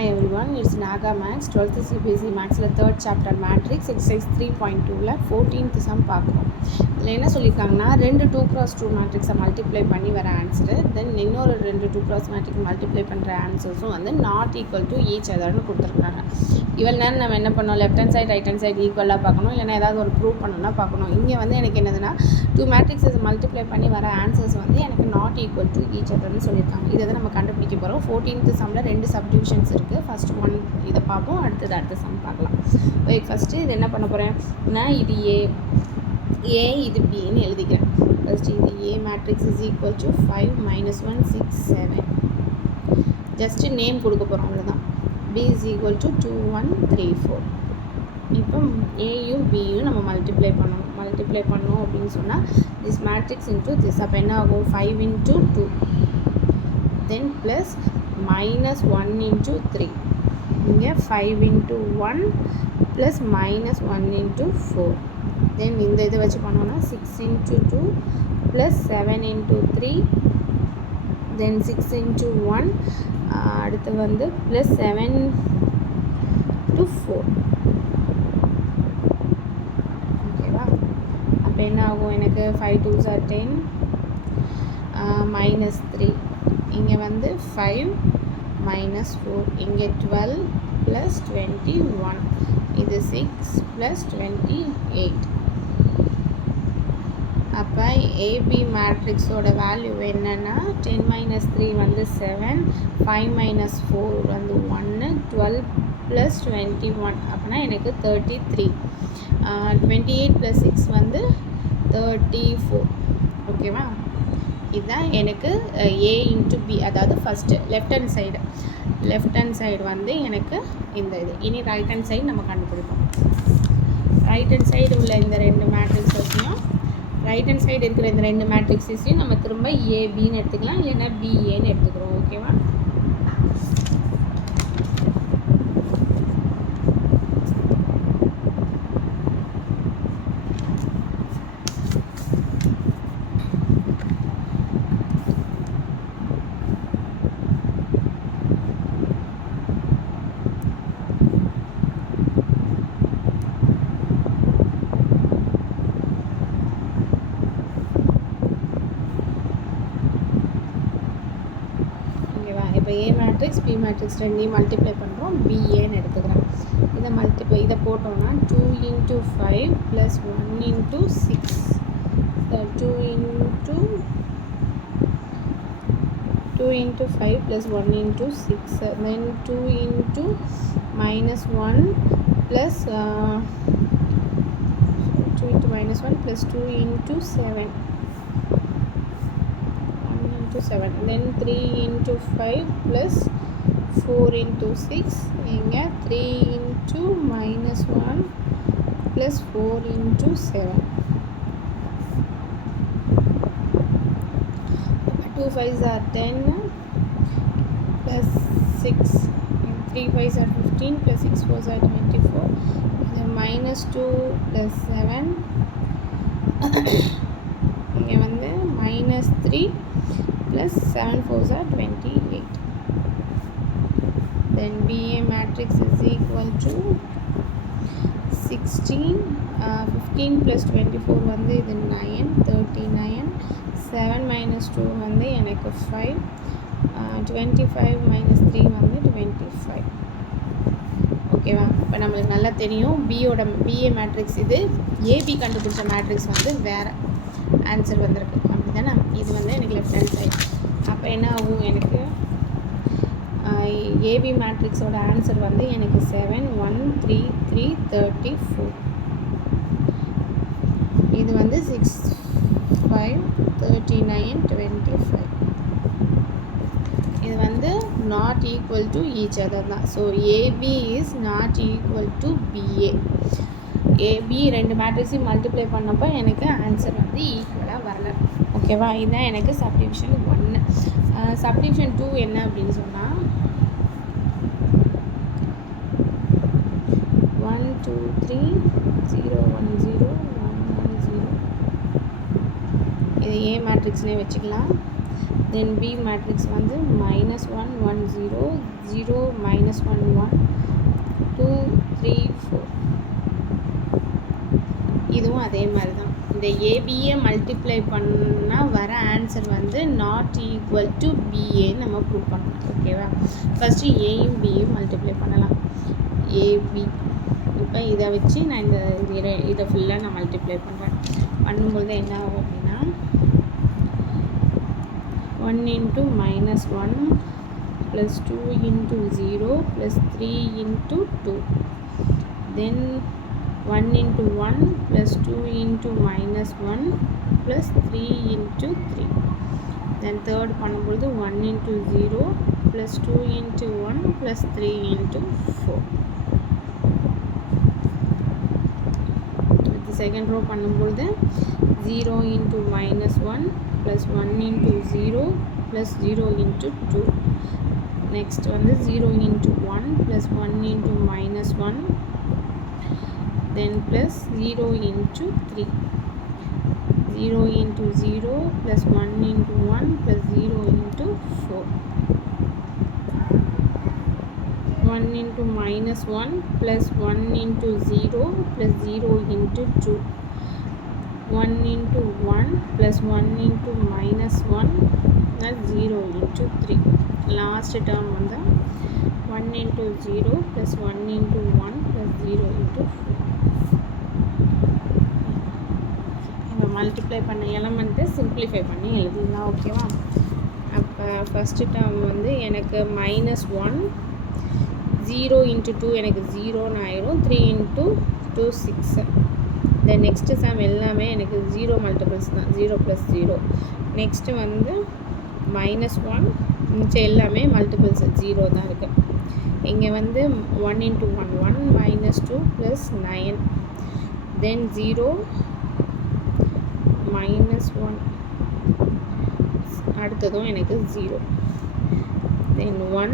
Hi everyone, it's Naga Max 12th CBSE Maxல 3rd chapter Matrix exercise 3.2ல 14th sum பார்க்குறோம். இதில் என்ன சொல்லியிருக்காங்கன்னா 2 2x2 மேட்ரிக்ஸை மல்டிப்ளை பண்ணி வர ஆன்சரு, தென் இன்னொரு 2 2x மேட்ரிக்ஸ் மல்டிப்ளை பண்ணுற ஆன்சர்ஸும் வந்து நாட் ஈக்குவல் டு ஈச் அதர்னு கொடுத்துருக்காங்க. இவ்வளோ நேரம் நம்ம என்ன பண்ணோம், left hand side right hand side ஈக்குவலாக பார்க்கணும், இல்லைனா ஏதாவது ஒரு ப்ரூவ் பண்ணணும்னா பார்க்கணும். இங்கே வந்து எனக்கு என்னதுன்னா 2 மேட்ரிக்ஸஸ் மல்டிப்ளை பண்ணி வர ஆன்சர்ஸ் வந்து எனக்கு நாட் ஈக்குவல் டு ஈச் அதர்னு சொல்லியிருக்காங்க. இதை தான் நம்ம கண்டுபிடிக்க போகிறோம். 14th சம்மில் 2 சப்டிவிஷன்ஸ் இருக்குது. ஃபஸ்ட் ஒன் இதை பார்ப்போம், அடுத்த சம் பார்க்கலாம். வெயிட், ஃபஸ்ட்டு இது என்ன பண்ண போகிறேன்னா, இது ஏ இது பின்னு எழுதிக்கிறேன். ஃபஸ்ட்டு இது A matrix is equal to 5 - 1 6 7. Just name கொடுக்க போகிறோம், அவ்வளோதான். B is equal to 2 1 3 4. இப்போ ஏயும் பியும் நம்ம மல்டிப்ளை பண்ணணும் அப்படின்னு சொன்னால் திஸ் மேட்ரிக்ஸ் இன்ட்டு திஸ். அப்போ என்ன ஆகும், 5 × 2 தென் ப்ளஸ் -1 × 3. இங்கே 5 × 1 ப்ளஸ் -1 × 4. தென் இந்த இதை வச்சு பண்ணோன்னா 6 × 2 ப்ளஸ் 7 × 3 தென் 6 × 1 அடுத்து வந்து ப்ளஸ் 7 × 4. ஓகேவா? அப்போ என்ன ஆகும், எனக்கு 5 2s are 10 -3. இங்கே வந்து 5 -4. இங்கே 12 + 21. இது 6 + 28. அப்போ ஏபி மேட்ரிக்ஸோட வேல்யூ என்னென்னா 10 - 3 வந்து 7, 5 - 4 வந்து 1, 12 + 21 அப்படின்னா எனக்கு 33. 28 + 6 வந்து 34. ஓகேவா? இதுதான் எனக்கு ஏ இன்ட்டு பி, அதாவது ஃபஸ்ட்டு லெஃப்ட் ஹேண்ட் சைடு வந்து எனக்கு இந்த இது. இனி ரைட் ஹேண்ட் சைடு நம்ம கண்டுபிடிப்போம். ரைட் ஹேண்ட் சைடு உள்ள இந்த 2 மேட்ரிக்ஸையும் ரைட் ஹேண்ட் சைடு இருக்கிற இந்த 2 மேட்ரிக்ஸையும் நம்ம திரும்ப ஏபின்னு எடுத்துக்கலாம், இல்லைன்னா பிஏன்னு எடுத்துக்கிறோம். ஓகேவா? இப்போ ஏ மேட்ரிக்ஸ் பி மேட்ரிக்ஸ் ரெண்டையும் மல்டிப்ளை பண்ணுறோம், பிஏன்னு எடுத்துக்கிறேன். இதை போட்டோம்னா 2 × 5 + 1 × 6. 2 × 5 + 1 × 6. Then 2 × -1 + 2 × -1 + 2 × 7. 7. Then 3 × 5 + 4 × 6. இங்கே 3 × -1 + 4 × 7. 2 5s are 10 + 6. 3 5s are 15 + 6 4s are 24. -2 + 7. இங்கே வந்து -3 + 7 4s are 28. Then BA matrix is equal to 16. 15 + 24 வந்து இது 9, 39. 7 - 2 வந்து எனக்கு 5. 25 - 3 வந்து 25. ஓகேவா? இப்போ நம்மளுக்கு நல்லா தெரியும் பிஏ மேட்ரிக்ஸ் இது, ஏபி கண்டுபிடிச்ச மேட்ரிக்ஸ் வந்து வேறு ஆன்சர் வந்திருக்கு. அப்படி தானே? இது வந்து எனக்கு லெஃப்ட் ஹேண்ட் சைடு. அப்போ என்ன ஆகும், எனக்கு ஏபி மேட்ரிக்ஸோட ஆன்சர் வந்து எனக்கு 7 1 3 3 34. இது வந்து 6 5 39 25. இது வந்து not equal to each other தான். So AB is not equal to BA. AB 2 மேட்ரிக்ஸையும் மல்டிப்ளை பண்ணப்போ எனக்கு ஆன்சர் வந்து ஈக்குவலாக வரல. ஓகேவா? இதுதான் எனக்கு சப்டிவிஷன் 1. சப்டிவிஷன் 2 என்ன அப்படின்னு சொன்னால் 1 2 3 0 1 0 1 1 0. இது ஏ மேட்ரிக்ஸ்னே வச்சுக்கலாம். தென் பி மேட்ரிக்ஸ் வந்து -1 1 0 0 minus 1 1 2 3 4. இதுவும் அதே மாதிரி தான். இந்த ஏபியை மல்டிப்ளை பண்ணால் வர ஆன்சர் வந்து நாட் ஈக்குவல் டு பிஏன்னு நம்ம ப்ரூவ் பண்ணணும். ஓகேவா? ஃபஸ்ட்டு ஏயும் பியும் மல்டிப்ளை பண்ணலாம். ஏபி இப்போ இதை வச்சு நான் இதை ஃபுல்லாக நான் மல்டிப்ளை பண்ணுறேன். பண்ணும்பொழுது என்ன ஆகும் அப்படின்னா 1 into minus 1 plus 2 into 0 plus 3 into 2. Then 1 into 1 plus 2 into minus 1 plus 3 into 3. Then third பண்ணும்பொழுது 1 into 0 plus 2 into 1 plus 3 into 4. The second row பண்ணும்பொழுது 0 into minus 1 plus 1 into 0 plus 0 into 2. Next வந்து 0 into 1 plus 1 into minus 1 then plus 0 into 3. 0 into 0 plus 1 into 1 plus 0 into 4. 1 into minus 1 plus 1 into 0 plus 0 into 2. 1 into 1 plus 1 into minus 1 that's 0 into 3. Last term வந்து 1 into 0 plus 1 into 1 plus 0 into 4. நம்ம multiply பண்ண எலமெண்ட்டை simplify பண்ணி எழுதிடலாம். ஓகேவா? அப்போ first term வந்து எனக்கு minus 1 0 into 2 எனக்கு 0ன்னு ஆயிரும். 3 into 2 6. தென் நெக்ஸ்ட்டு சம் எல்லாமே எனக்கு 0 மல்டிபிள்ஸ் தான். 0 + 0. நெக்ஸ்ட்டு வந்து minus 1 மிச்சம் எல்லாமே மல்டிபிள்ஸ் 0 தான் இருக்குது. இங்கே வந்து 1 into 1 1 minus 2 plus 9. தென் 0 minus 1 அடுத்ததும் எனக்கு 0. தென் 1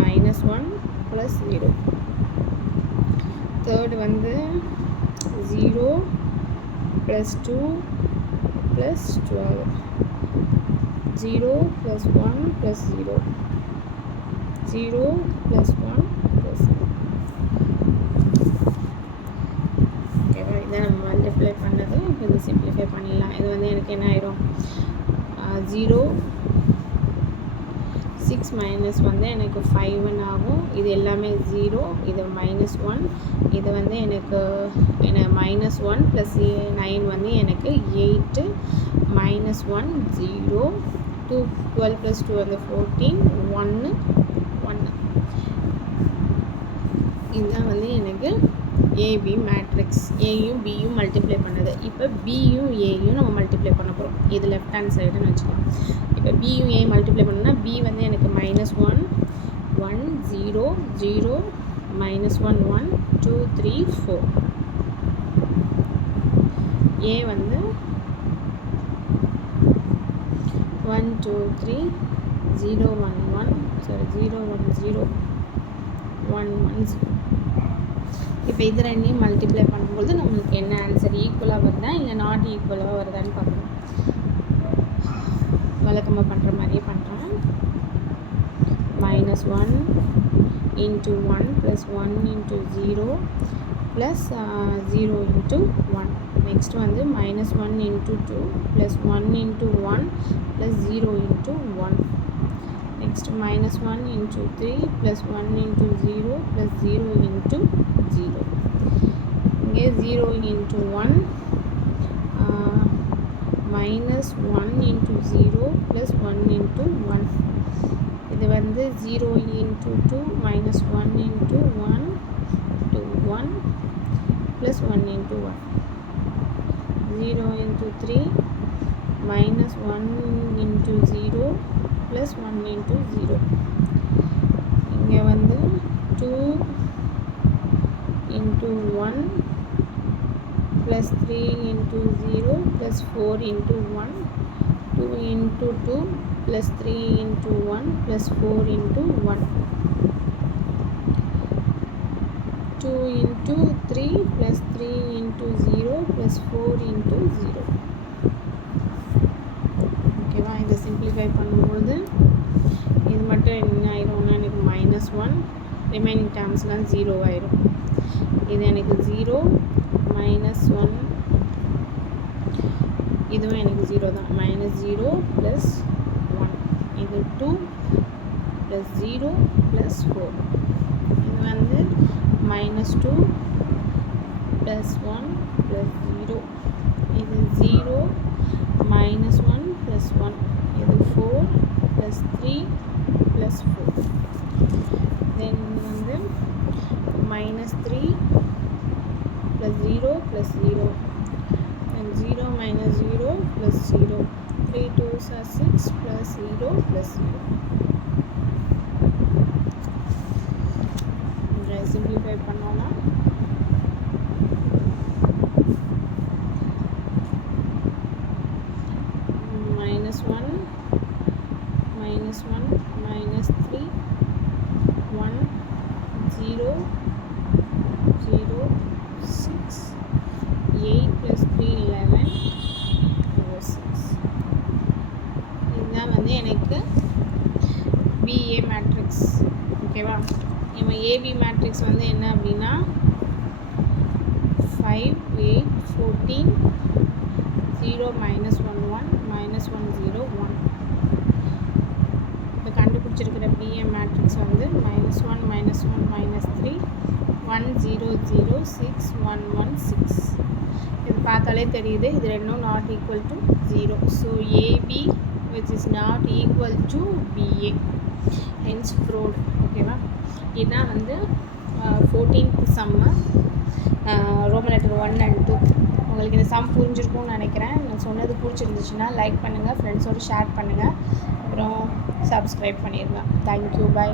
minus 1 plus 0. தேர்ட் வந்து 0 plus 2 plus 12. 0 plus 1 plus 0. 0 plus 1 plus 0. ஓகேவா? இதை நம்ம மல்டிப்ளை பண்ணது. இப்போ இது சிம்பிளிஃபை பண்ணிடலாம். இது வந்து எனக்கு என்ன ஆயிரும் 0 6 minus வந்து எனக்கு 5 ஆகும். இது எல்லாமே 0. இது minus 1. இது வந்து எனக்கு minus 1 plus 9 வந்து எனக்கு 8. minus 1 0 2 12 plus 2 வந்து 14 1 1. இதுதான் வந்து எனக்கு ஏபி மேட்ரிக்ஸ். ஏயும் பியும் மல்டிப்ளை பண்ணது. இப்போ பியும் ஏயும் நம்ம மல்டிப்ளை பண்ண போகிறோம். இது லெஃப்ட் ஹேண்ட் சைடுன்னு வச்சுக்கலாம். இப்போ பியும் ஏ மல்டிப்ளை பண்ணோன்னா பி வந்து எனக்கு minus 1 1 0 0 minus 1 1 2 3 4. ஏ வந்து 1 2 3 0 1 1 sorry 0 1 0 1 1 0. இப்போ இது ரெண்டையும் மல்டிப்ளை பண்ணும்போது நம்மளுக்கு என்ன ஆன்சர் ஈக்குவலாக வருதா இல்லை நாட் ஈக்குவலாக வருதான்னு பார்க்கணும். வழக்கமாக பண்ணுற மாதிரியே பண்ணுறேன். minus 1 into 1 plus 1 into 0 plus 0 into 1. Next வந்து minus 1 into 2 plus 1 into 1 plus 0 into 1. Next minus 1 into 3 plus 1 into 0 plus 0 into 0. இங்கே 0 into 1 minus 1 into 0 plus 1 into 1. இது வந்து 0 into 2 minus 1 into 1 to 1 plus 1 into 1. 0 into 3 minus 1 into 0 plus 1 into 0. இங்கே வந்து 2 into 1 plus 3 into 0 plus 4 into 1. 2 into 2 plus 3 into 1 plus 4 into 1. 2 into 3 plus 3 into 0 plus 4 into 0. ஓகேவா? இதை simplify பண்ணும்பொழுது இது மட்டும் என்ன ஆயிரும்னா எனக்கு minus 1 ரிமைனிங் டேர்ம்ஸ்லாம் 0 ஆயிரும். இது எனக்கு 0 -1, இதுவும் எனக்கு 0 தான். -0 + 1, இது 2 + 0 + 4, இது வந்து -2 + 1 + 0, இது 0 -1 + 1, இது 4 + 3 + 4, தென் வந்து -3 + 0 + 0, then 0 - 0 + 0, 3 2s are 6 + 0 + 0. இதை சிம்பிளிஃபை பண்ணோன்னா -1 -1 -3 1 0 0 6 8 + 3 11 6. இதுதான் வந்து எனக்கு பிஏ மேட்ரிக்ஸ். ஓகேவா? நம்ம ஏபி மேட்ரிக்ஸ் வந்து என்ன அப்படின்னா 5 8 14 0 -1 1 -1 0 1. இப்போ கண்டுபிடிச்சிருக்கிற பிஏ மேட்ரிக்ஸ் வந்து -1 -1 -3 1 0 0 6 1 1 6. இது பார்த்தாலே தெரியுது இது ரெண்டும் not equal to 0. So AB which is not equal to BA, hence proved. ஓகேவா? இதுதான் வந்து 14th Jammu, Roman letter 1 and 2. உங்களுக்கு இந்த சம் புரிஞ்சிருக்கும்னு நினைக்கிறேன். நான் சொன்னது பிடிச்சிருந்துச்சுன்னா லைக் பண்ணுங்கள், ஃப்ரெண்ட்ஸோடு ஷேர் பண்ணுங்கள், அப்புறம் சப்ஸ்கிரைப் பண்ணிடுங்க. Thank you, by.